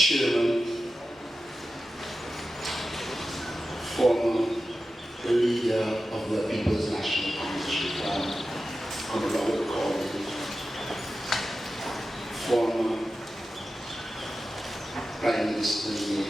chairman, former leader of the People's National Congress, Honorable Aubrey, former Prime Minister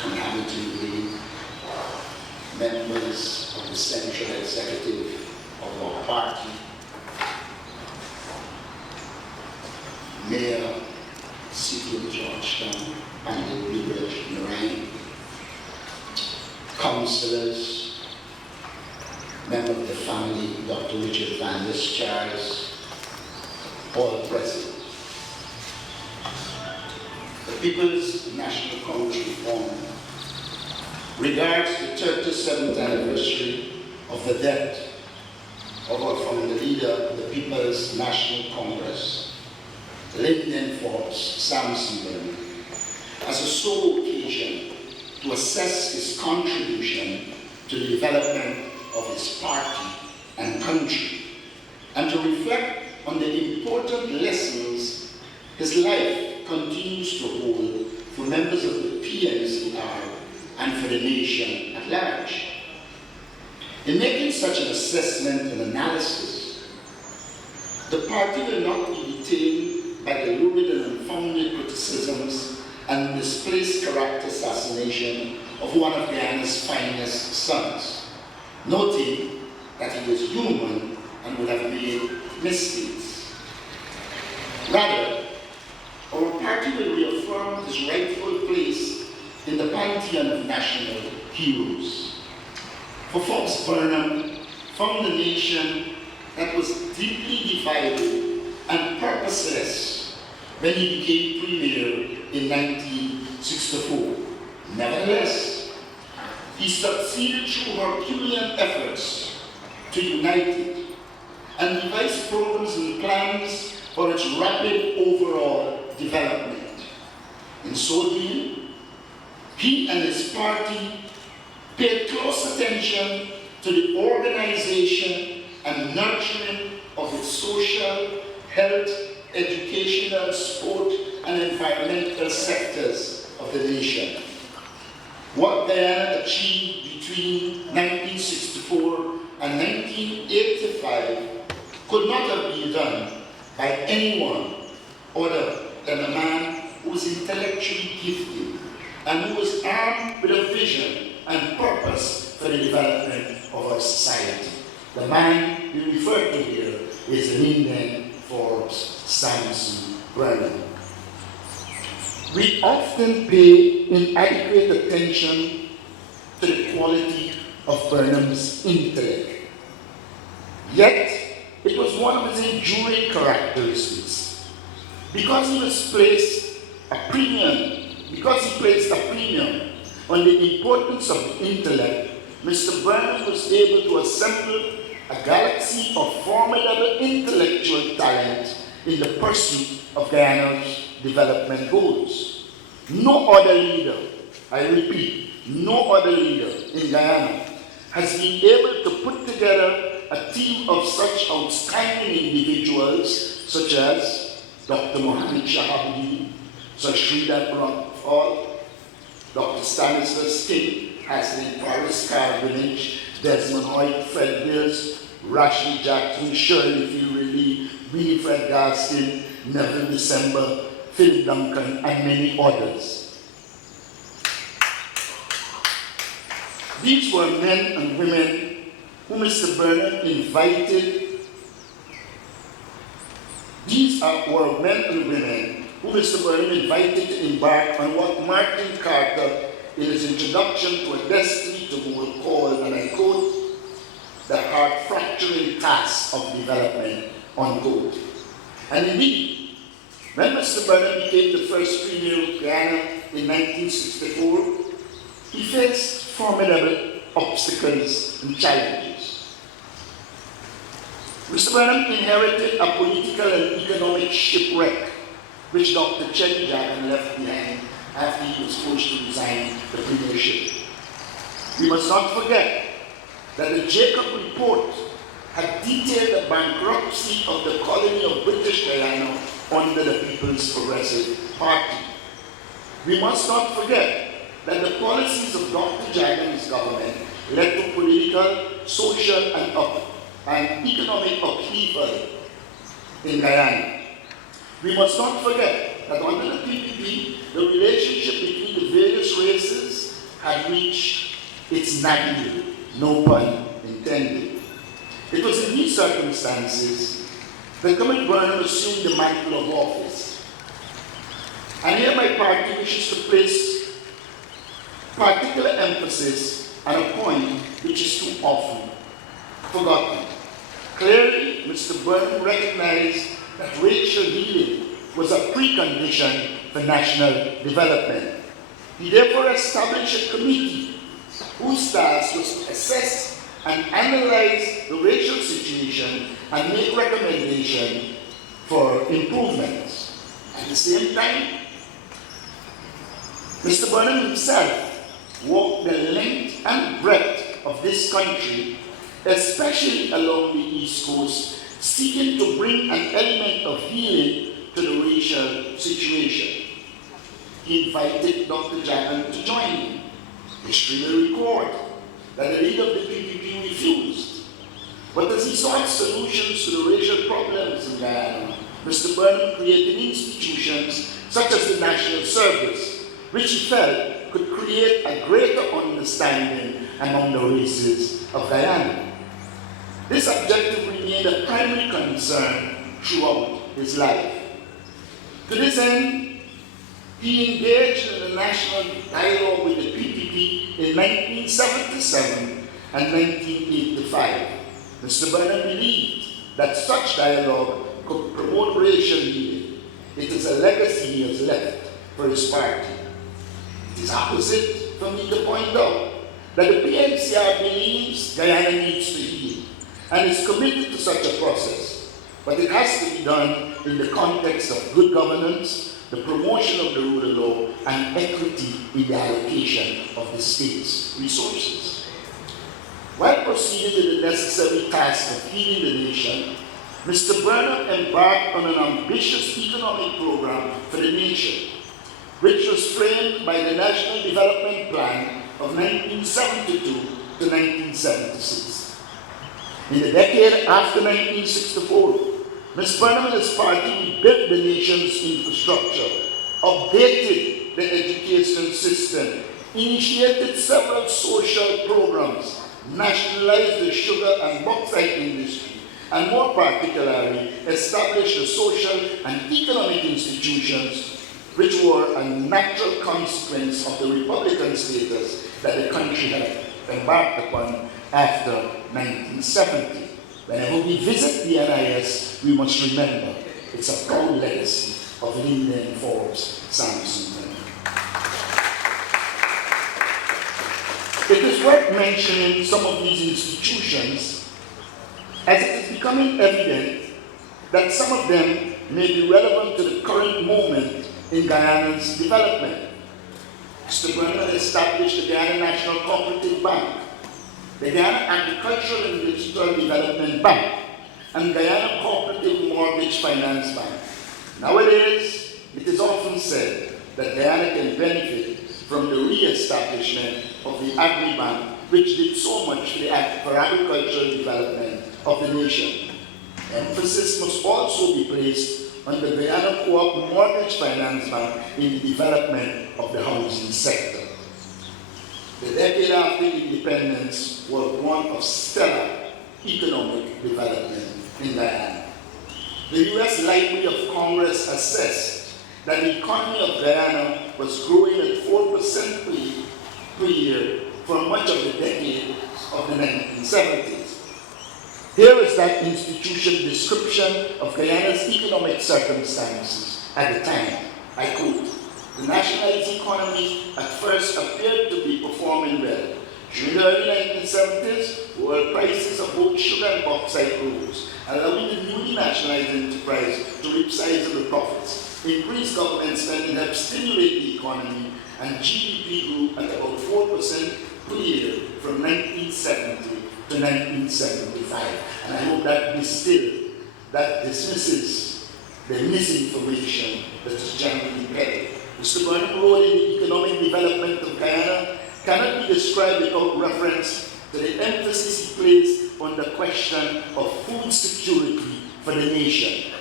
concomitantly, members of the Central Executive of our party, Mayor, City of Georgetown, and the Bluebridge, Narayan, councillors, member of the family, Dr. Richard Van Charles, all present. The People's National Congress reform regards the 37th anniversary of the death of our founder leader of the People's National Congress, Linden, Forbes, Sampson, as a sole occasion to assess his contribution to the development of his party and country, and to reflect on the important lessons his life continues to hold for members of the PNCR and for the nation at large. In making such an assessment and analysis, the party will not be detained by the lurid and unfounded criticisms and misplaced character assassination of one of Guyana's finest sons, noting that he was human and would have made mistakes. Rather, our party will reaffirm his rightful place in the pantheon of national heroes. For Forbes Burnham found a nation that was deeply divided and purposeless when he became premier in 1964. Nevertheless, he succeeded through Herculean efforts to unite it and devise programs and plans for its rapid overall development. In so doing, he and his party paid close attention to the organization and nurturing of its social, health, educational, sport, and environmental sectors of the nation. What Guyana achieved between 1964 and 1985 could not have been done by anyone other than a man who was intellectually gifted and who was armed with a vision and purpose for the development of our society. The man we refer to here is Linden, Forbes, Sampson, Burnham. We often pay inadequate attention to the quality of Burnham's intellect. Yet, it was one of his enduring characteristics. Because he placed a premium on the importance of the intellect, Mr. Burnham was able to assemble a galaxy of formidable intellectual talent in the pursuit of Guyana's development goals. No other leader, I repeat, no other leader in Guyana has been able to put together a team of such outstanding individuals such as Dr. Mohammed Shahabudin, Sir Sridhar Rockfall, Dr. Stanislas King, Haslin Paris, Carl Village, Desmond Hoyt, Fred Mills, Rashid Jackson, Shirley Field-Ridley, Winifred Garskin, Neville December, Phil Duncan, and many others. These were men and women who Mr. Burnham invited. Were men and women who Mr. Burnham invited to embark on what Martin Carter, in his introduction to A Destiny to Rule, called, and I quote, the heart-fracturing task of development, unquote. And indeed, when Mr. Burnham became the first premier of Guyana in 1964, he faced formidable obstacles and challenges. Mr. Burnham inherited a political and economic shipwreck which Dr. Chetty Jagan left behind after he was forced to resign the premiership. We must not forget that the Jacob Report had detailed the bankruptcy of the colony of British Guyana under the People's Progressive Party. We must not forget that the policies of Dr. Jagan's government led to political, social, and economic upheaval in Guyana. We must not forget that under the PPP, the relationship between the various races had reached its nadir, no pun intended. It was in these circumstances that Comrade Burnham assumed the mantle of office. And here my party wishes to place particular emphasis on a point which is too often forgotten. Clearly, Mr. Burnham recognized that racial healing was a precondition for national development. He therefore established a committee whose task was to assess and analyze the racial situation and make recommendations for improvements. At the same time, Mr. Burnham himself walked the length and breadth of this country, especially along the East Coast, seeking to bring an element of healing to the racial situation. He invited Dr. Jagan to join him. History will record that the leader of the PPP refused. But as he sought solutions to the racial problems in Guyana, Mr. Burnham created institutions such as the National Service, which he felt could create a greater understanding among the races of Guyana. This objective remained a primary concern throughout his life. To this end, he engaged in a national dialogue with the PPP in 1977 and 1985. Mr. Burnham believed that such dialogue could promote racial healing. It is a legacy he has left for his party. It is opposite for me to point out that the PNCR believes Guyana needs to heal and is committed to such a process, but it has to be done in the context of good governance, the promotion of the rule of law, and equity in the allocation of the state's resources. While proceeding with the necessary task of healing the nation, Mr. Burnham embarked on an ambitious economic program for the nation, which was framed by the National Development Plan of 1972 to 1976. In the decade after 1964, Ms. Burnham and his party rebuilt the nation's infrastructure, updated the education system, initiated several social programs, nationalized the sugar and bauxite industry, and more particularly, established the social and economic institutions which were a natural consequence of the Republican status that the country had embarked upon after 1970. Whenever we visit the NIS, we must remember it's a proud legacy of Linden, Forbes, Sampson. It is worth mentioning some of these institutions, as it is becoming evident that some of them may be relevant to the current moment in Guyana's development. Mr. Burnham established the Guyana National Co-operative Bank, the Guyana Agricultural and Industrial Development Bank, and Guyana Cooperative Mortgage Finance Bank. Nowadays, it is often said that Guyana can benefit from the re-establishment of the Agri-Bank, which did so much for agricultural development of the nation. Emphasis must also be placed on the Guyana Co-op Mortgage Finance Bank in the development of the housing sector. The decade after independence was one of stellar economic development in Guyana. The U.S. Library of Congress assessed that the economy of Guyana was growing at 4% per year for much of the decade of the 1970s. Here is that institution description of Guyana's economic circumstances at the time. I quote, "The nationalized economy at first appeared to be performing well. During the early 1970s, world prices of both sugar and bauxite rose, allowing the newly nationalized enterprise to reap sizable profits. Increased government spending helped stimulate the economy, and GDP grew at about 4% per year from 1970 to 1975. And I hope that dismisses the misinformation that is generally peddled Mr. Burnham role in the economic development of Guyana cannot be described without reference to the emphasis he placed on the question of food security for the nation.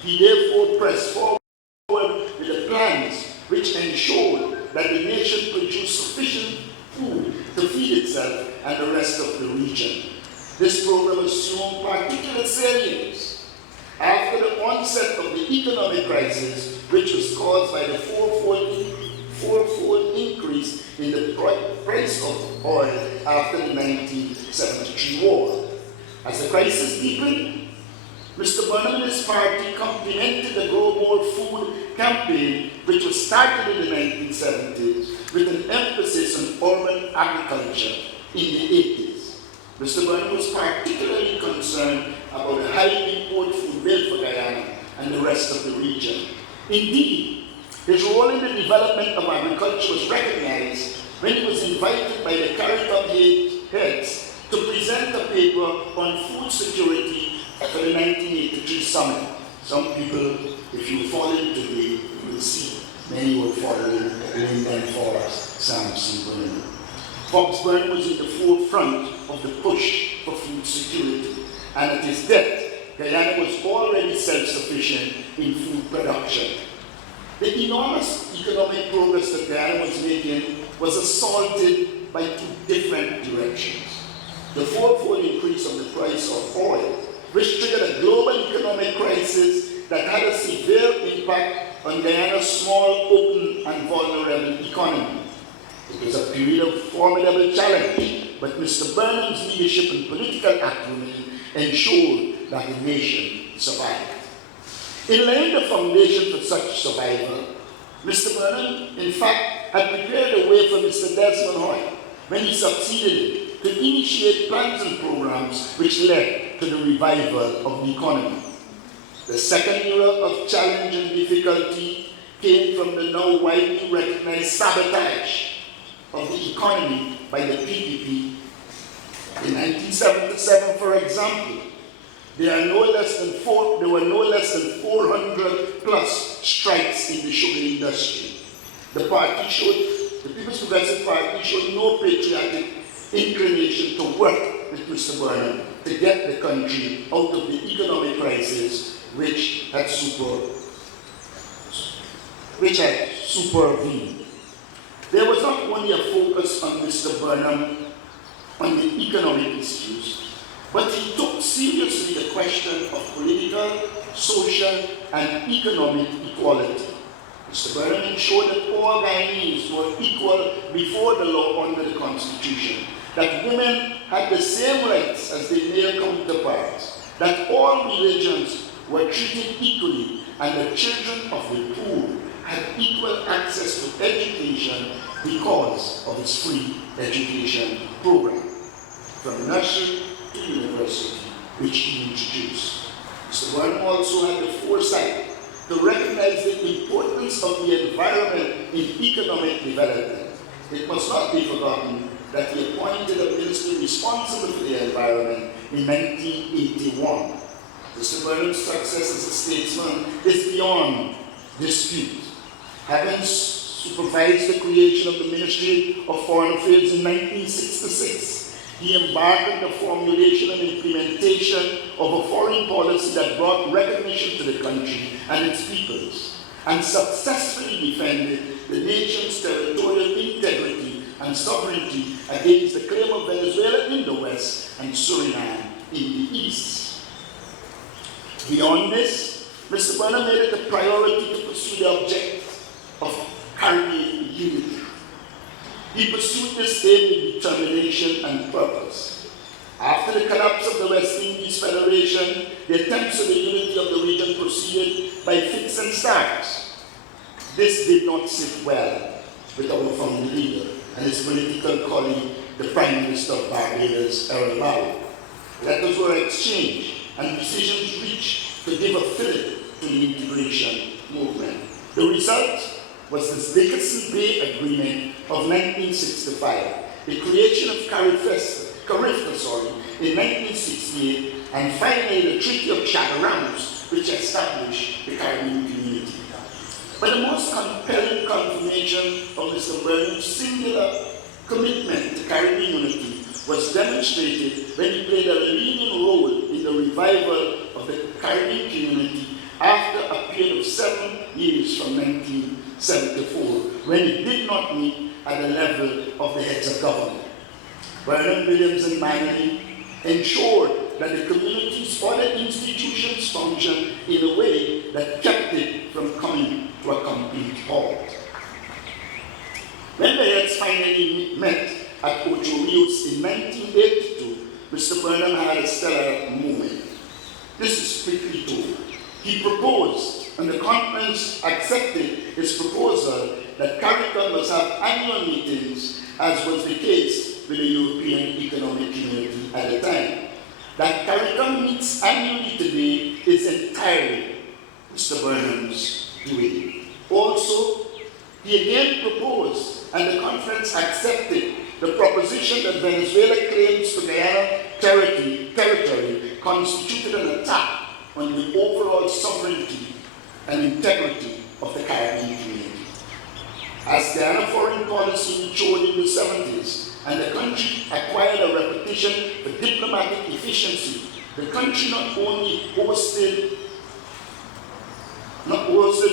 He therefore pressed forward with the plans which ensured that the nation produced sufficient food to feed itself and the rest of the region. This program assumed particular salience after the onset of the economic crisis, which was caused by the fourfold increase in the price of oil after the 1973 war. As the crisis deepened, Mr. Burnham and his party complemented the Grow More Food campaign, which was started in the 1970s, with an emphasis on urban agriculture in the 80s. Mr. Burnham was particularly concerned about the high import food bill for Guyana and the rest of the region. Indeed, his role in the development of agriculture was recognized when he was invited by the CARICOM heads to present a paper on food security for the 1983 summit. Some people, if you follow it today, you will see many were following Linden, Forbes, Sampson, Burnham. Forbes Burnham was in the forefront of the push for food security, and at his death, Guyana was already self-sufficient in food production. The enormous economic progress that Guyana was making was assaulted by two different directions. The fourfold increase of the price of oil, which triggered a global economic crisis that had a severe impact on Guyana's small, open, and vulnerable economy. It was a period of formidable challenge, but Mr. Burnham's leadership and political acumen ensured that the nation survived. In laying the foundation for such survival, Mr. Burnham, in fact, had prepared a way for Mr. Desmond Hoy when he succeeded him to initiate plans and programs which led to the revival of the economy. The second era of challenge and difficulty came from the now widely recognized sabotage of the economy by the PPP. In 1977, for example, there were no less than 400 plus strikes in the sugar industry. The People's Progressive Party showed no patriotic inclination to work with Mr. Burnham to get the country out of the economic crisis which had supervened. There was not only a focus on Mr. Burnham on the economic issues, but he took seriously the question of political, social, and economic equality. Mr. Burnham ensured that all Guyanese were equal before the law under the Constitution, that women had the same rights as their male counterparts, that all religions were treated equally, and the children of the poor had equal access to education because of its free education program, from nursery to university, which he introduced. Mr. Burnham also had the foresight to recognize the importance of the environment in economic development. It must not be forgotten that he appointed a minister responsible for the environment in 1981. Mr. Burnham's success as a statesman is beyond dispute. Having supervised the creation of the Ministry of Foreign Affairs in 1966, he embarked on the formulation and implementation of a foreign policy that brought recognition to the country and its peoples, and successfully defended the nation's territorial integrity and sovereignty against the claim of Venezuela in the west and Suriname in the east. Beyond this, Mr. Burnham made it a priority to pursue the objective of Caribbean unity. He pursued this aim with determination and purpose. After the collapse of the West Indies Federation, the attempts of the unity of the region proceeded by fits and starts. This did not sit well with our founding leader and his political colleague, the Prime Minister of Barbados, Aubrey. Letters were exchanged and decisions reached to give a fillip to the integration movement. The result was the Dickinson Bay Agreement of 1965, the creation of Carifta in 1968, and finally the Treaty of Chatham, which established the Caribbean Community. But the most compelling confirmation of Mr. Burnham's singular commitment to Caribbean unity was demonstrated when he played a leading role in the revival of the Caribbean community after a period of 7 years from 1974, when it did not meet at the level of the heads of government. Burnham, Williams, and Manley ensured that the community's other institutions functioned in a way that kept it from coming to a complete halt. When the heads finally met at Ocho Rios in 1982, Mr. Burnham had a stellar moment. This is quickly told. He proposed, and the conference accepted his proposal that CARICOM must have annual meetings, as was the case with the European Economic Community at the time. That CARICOM meets annually today is entirely Mr. Burnham's doing. Also, he again proposed, and the conference accepted, the proposition that Venezuela claims to Guyana territory constituted an attack on the overall sovereignty and integrity of the Caribbean community. As Guyana foreign policy matured in the 70s, and the country acquired a reputation for diplomatic efficiency, the country not only hosted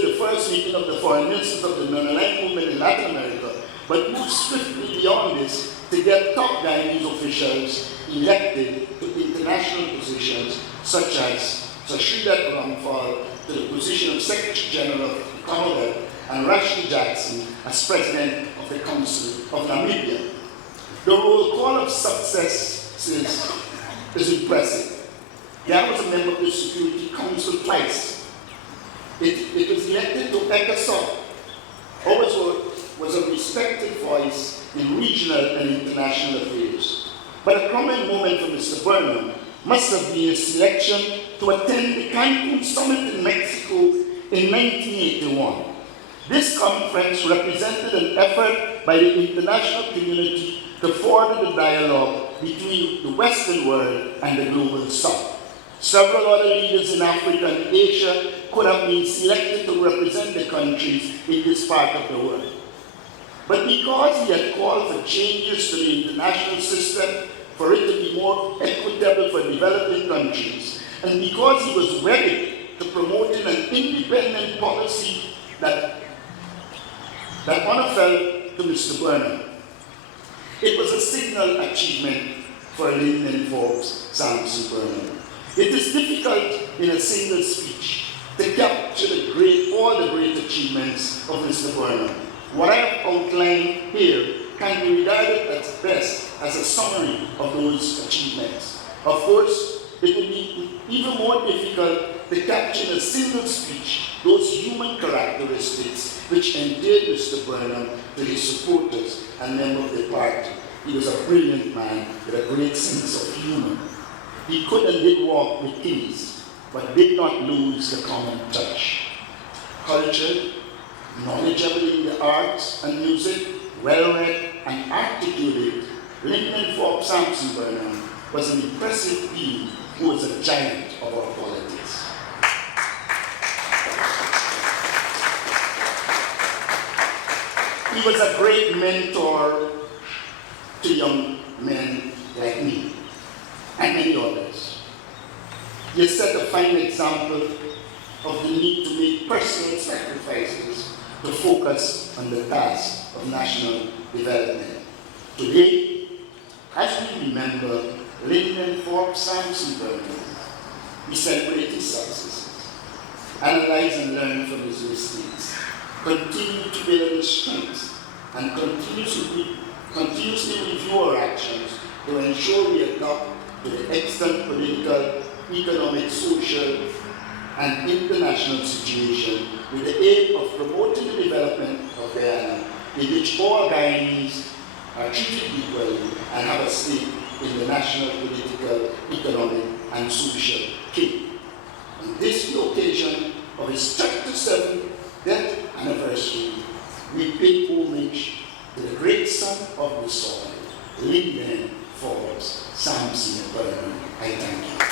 the first meeting of the foreign ministers of the non-aligned movement in Latin America, but moved swiftly beyond this to get top Guyanese officials elected to international positions, such as Sir Sridhar Ramphal to the position of Secretary General of the Commonwealth, and Rashid Jackson as President of the Council of Namibia. The roll call of success is impressive. Guyana was a member of the Security Council twice. It was elected to ECOSOC, always was a respected voice in regional and international affairs. But a crowning moment for Mr. Burnham must have been his selection to attend the Cancun Summit in Mexico in 1981. This conference represented an effort by the international community to further the dialogue between the Western world and the global South. Several other leaders in Africa and Asia could have been selected to represent the countries in this part of the world. But because he had called for changes to the international system for it to be more equitable for developing countries, and because he was wedded to promoting an independent policy that honor fell to Mr. Burnham, it was a signal achievement for Linden, Forbes, Sampson, Burnham. It is difficult in a single speech to capture all the great achievements of Mr. Burnham. What I have outlined here can be regarded at best as a summary of those achievements. Of course, it will be even more difficult to capture in a single speech those human characteristics which endeared Mr. Burnham to his supporters and members of the party. He was a brilliant man with a great sense of humor. He could and did walk with ease, but did not lose the common touch. Cultured, knowledgeable in the arts and music, well-read and articulate, Linden, Forbes, Sampson, Burnham was an impressive being who was a giant of our politics. He was a great mentor to young men like me and many others. He set a fine example of the need to make personal sacrifices to focus on the task of national development. Today, as we remember Linden, Forbes, Sampson, Burnham, we celebrate his successes, analyze and learn from his mistakes, continue to build his strengths, and continuously review our actions to ensure we adapt to the extant political, economic, social, and international situation with the aim of promoting the development of Guyana, in which all Guyanese are treated equally and have a stake in the national, political, economic, and social kingdom. On this occasion of his 37th death anniversary, we pay homage to the great son of the soil, Linden, Forbes, Sampson, Burnham. I thank you.